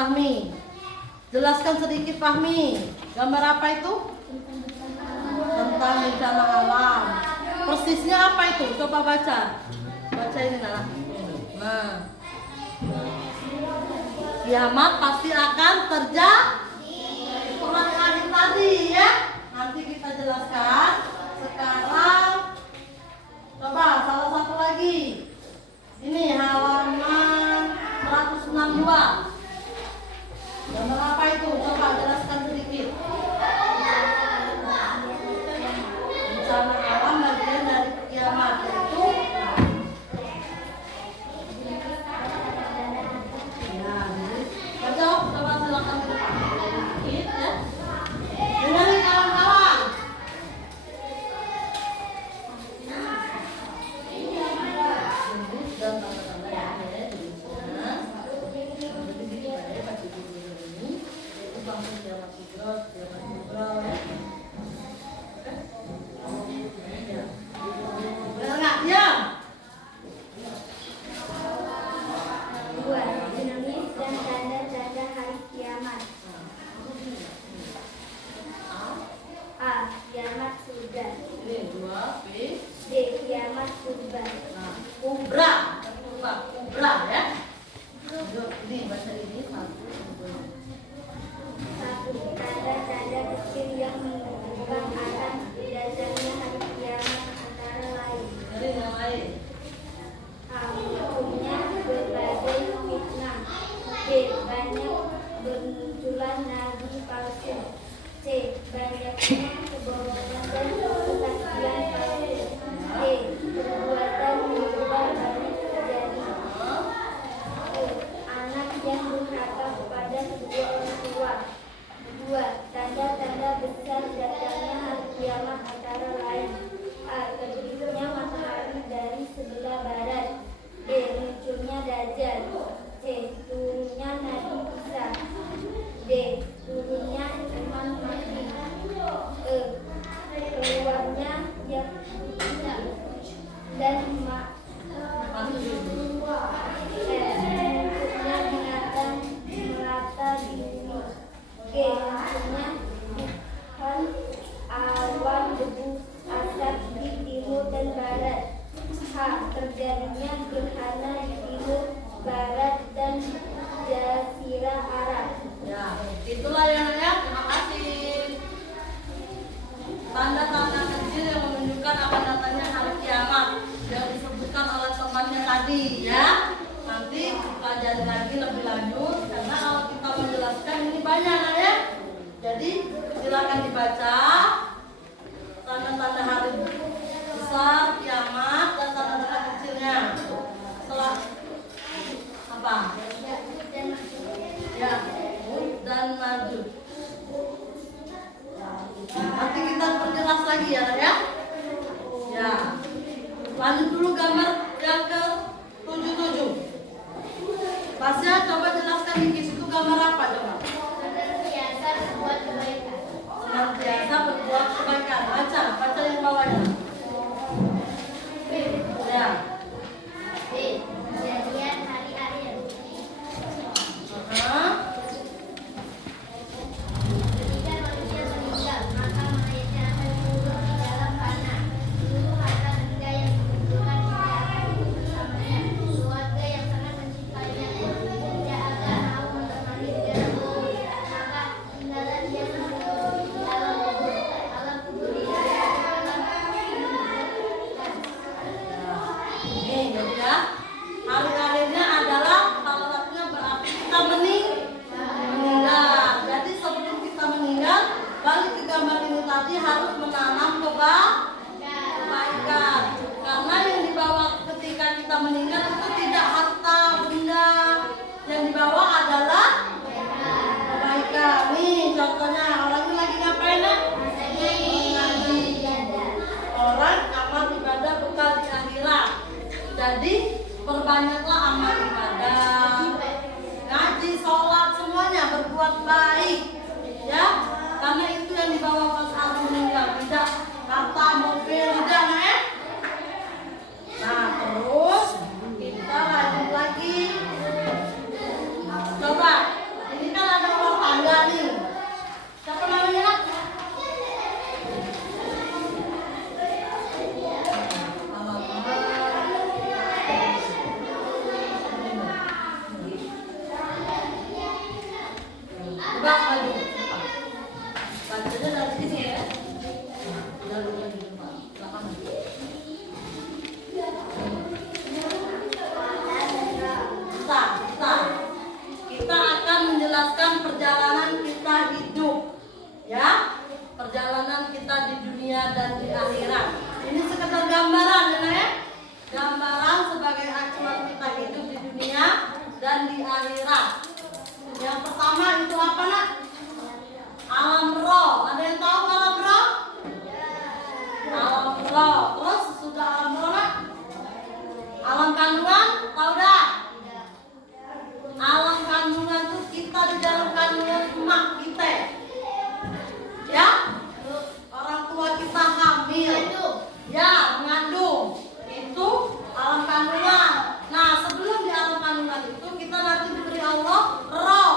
Fahmi. Jelaskan sedikit Fahmi. Gambar apa itu? Tentang bencana alam. Persisnya apa itu? Coba baca. Baca ini Nana. Nah. Kiamat pasti akan terjadi. Itulah yang akhir tadi ya. Nanti kita jelaskan. Sekarang coba salah satu lagi. Ini halaman 162. Gambar apa itu? Coba jelaskan sedikit. kiamat sudah. Ini 2 P. D. Kiamat kurban. Nah, kubra. Kubra ya. Ini baca ini 1. Tanda-tanda kecil yang menunjukkan akan datangnya hari kiamat antara lain. Dari yang lain. Munculnya berbagai fitnah. B. Banyak bermunculan nabi palsu. C. Banyaknya kebohongan dan kesaksian palsu. D. Perbuatan menyebar banyak terjadi. E. Anak yang durhaka kepada kedua orang tua. 2. Tanda-tanda besar datangnya hari kiamat antara lain. A. Terbitnya matahari dari sebelah barat. B. Munculnya Dajjal. C. Turunnya Nabi Isa. D. Turunnya Imam Mahdi. E. Keluarnya Yahuda dan munculnya binatang melata di bumi. G. Munculnya bukan awan debu asap di timur dan barat. H. Terjadinya gerhana di timur, barat, dan jazirah Arab. Ya, itulah ya Naya. Terima kasih. Tanda-tanda kecil yang menunjukkan akan datangnya hari kiamat yang disebutkan oleh temannya tadi ya. Nanti pelajari lagi lebih lanjut karena kalau kita menjelaskan ini banyak ya. Jadi silakan dibaca tanda-tanda hari besar kiamat dan tanda-tanda kecilnya. Setelah apa? Ya, dan maju. Nanti kita perjelas lagi ya, ya. Ya. Lanjut dulu gambar yang ke 77. Tasya coba jelaskan di situ gambar apa coba? Senantiasa berbuat kebaikan. Senantiasa berbuat kebaikan. Baca yang bawahnya. Ya. B. Kejadian hari akhir. Ketika manusia meninggal, maka mayatnya akan dikubur di dalam tanah. Seluruh harta benda yang dikumpulkan tidak akan ikut bersamanya. Keluarga yang sangat mencintainya pun tidak akan mau menemani di dalam kubur. Maka tinggallah dia sendiri di dalam kubur. Alam kubur ini dalam Ini jadi ya. Hari-harinya adalah salah satunya berarti kita meninggal. Jadi sebelum kita meninggal, balik ke gambar ini tadi harus menanam kebaikan. Karena yang dibawa ketika kita meninggal itu tidak harta benda, yang dibawa adalah kebaikan. Nih contohnya orang ini lagi ngapain ya? Orang amal ibadah bekal di akhirat. Jadi perbanyaklah amal ibadah, ngaji, sholat, semuanya berbuat baik, ya. Karena itu yang dibawa pas orang meninggal, tidak harta, mobil, tidak, ya. Nah terus kita lanjut lagi. Coba, ini kan ada orang tangga nih. Siapa namanya nak? Coba maju. Bacanya dari sini ya. Jalur lagi depan. Belakang. Kita akan menjelaskan perjalanan kita hidup, ya. Perjalanan kita di dunia dan di akhirat. Ini sekedar gambaran ya. Gambaran sebagai acuan kita hidup di dunia dan di akhirat. Yang pertama itu apa nak? Alam roh. Ada yang tahu alam roh? Alam roh. Terus sudah alam roh nak? Alam kandungan? Tahu dah? Alam kandungan itu kita di dalam kandungan emak kita. Ya? Orang tua kita hamil. Ya, mengandung. Itu alam kandungan. Nah, sebelum di alam kandungan itu kita nanti diberi Allah roh,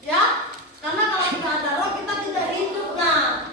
ya. Karena kalau tidak ada roh kita tidak hidup. Nah,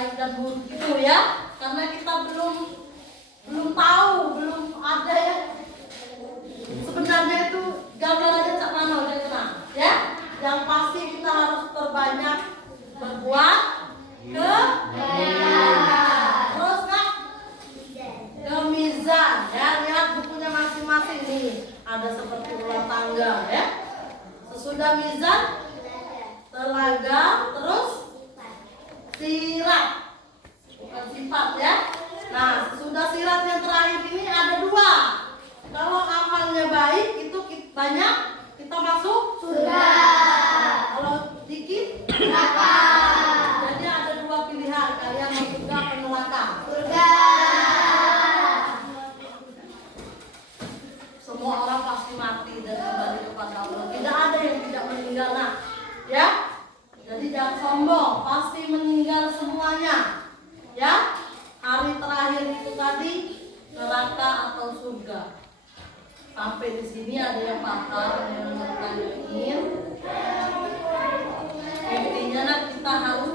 baik dan buruk itu ya, karena kita belum tahu, belum ada ya sebenarnya itu gambarannya cak mana udah kena ya. Yang pasti kita harus perbanyak berbuat kebaikan. Terus kak ke mizan ya, lihat bukunya masing-masing nih, ada seperti ulang tangga ya. Sesudah mizan telaga, terus sirat, bukan sifat ya. Nah, sesudah sirat yang terakhir ini ada dua. Kalau amalnya baik itu banyak, kita masuk surga. Kalau dikit neraka. Jadi ada dua pilihan, kalian mau surga atau neraka? Surga. Semua orang pasti mati dan kembali kepada Allah. Tidak ada yang tidak meninggal, nah, ya. Jadi jangan sombong, pasti meninggal semuanya. Ya, hari terakhir itu tadi neraka atau surga. Sampai di sini ada yang paham, yang ingin. Intinya kita harus